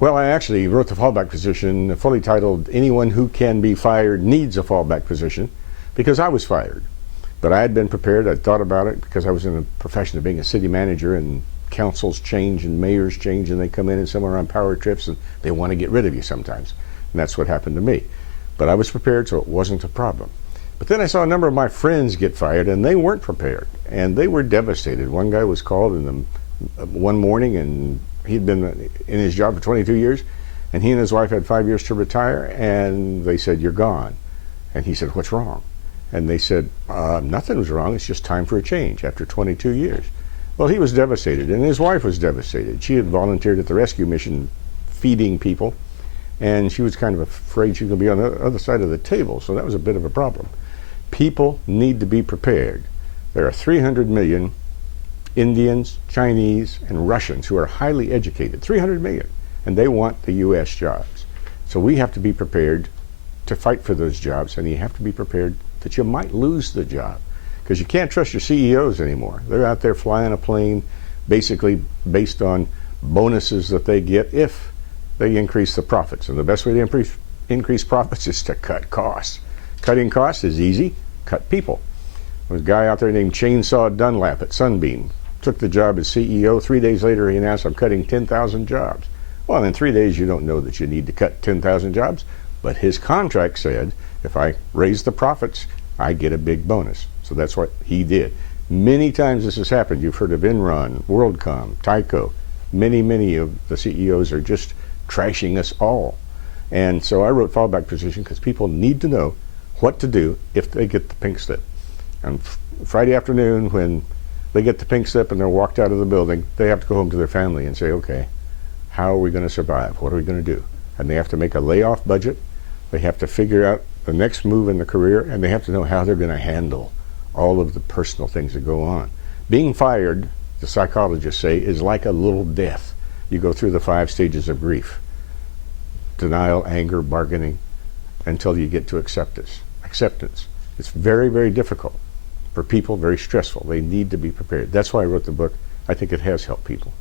Well, I actually wrote the fallback position fully titled, Anyone Who Can Be Fired Needs a Fallback Position, because I was fired. But I had been prepared. I'd thought about it because I was in the profession of being a city manager, and councils change and mayors change, and they come in and some are on power trips and they want to get rid of you sometimes. And that's what happened to me. But I was prepared, so it wasn't a problem. But then I saw a number of my friends get fired, and they weren't prepared, and they were devastated. One guy was called one morning, and he'd been in his job for 22 years, and he and his wife had 5 years to retire, and they said, "You're gone." And he said, "What's wrong?" And they said, "Nothing was wrong. It's just time for a change after 22 years." Well, he was devastated, and his wife was devastated. She had volunteered at the rescue mission feeding people, and she was kind of afraid she was going to be on the other side of the table, so that was a bit of a problem. People need to be prepared. There are 300 million Indians, Chinese, and Russians who are highly educated, 300 million, and they want the U.S. jobs. So we have to be prepared to fight for those jobs, and you have to be prepared that you might lose the job, because you can't trust your CEOs anymore. They're out there flying a plane basically based on bonuses that they get if they increase the profits, and the best way to increase profits is to cut costs. Cutting costs is easy. Cut people. There was a guy out there named Chainsaw Dunlap at Sunbeam. Took the job as CEO. 3 days later, he announced, "I'm cutting 10,000 jobs." Well, in 3 days, you don't know that you need to cut 10,000 jobs, but his contract said, if I raise the profits, I get a big bonus. So that's what he did. Many times this has happened. You've heard of Enron, WorldCom, Tyco. Many of the CEOs are just trashing us all. And so I wrote Fallback Position because people need to know what to do if they get the pink slip. And Friday afternoon, when they get the pink slip and they're walked out of the building, they have to go home to their family and say, okay, how are we going to survive? What are we going to do? And they have to make a layoff budget. They have to figure out the next move in the career, and they have to know how they're going to handle all of the personal things that go on. Being fired, the psychologists say, is like a little death. You go through the 5 stages of grief: denial, anger, bargaining, until you get to acceptance. It's very difficult for people, very stressful. They need to be prepared. That's why I wrote the book. I think it has helped people.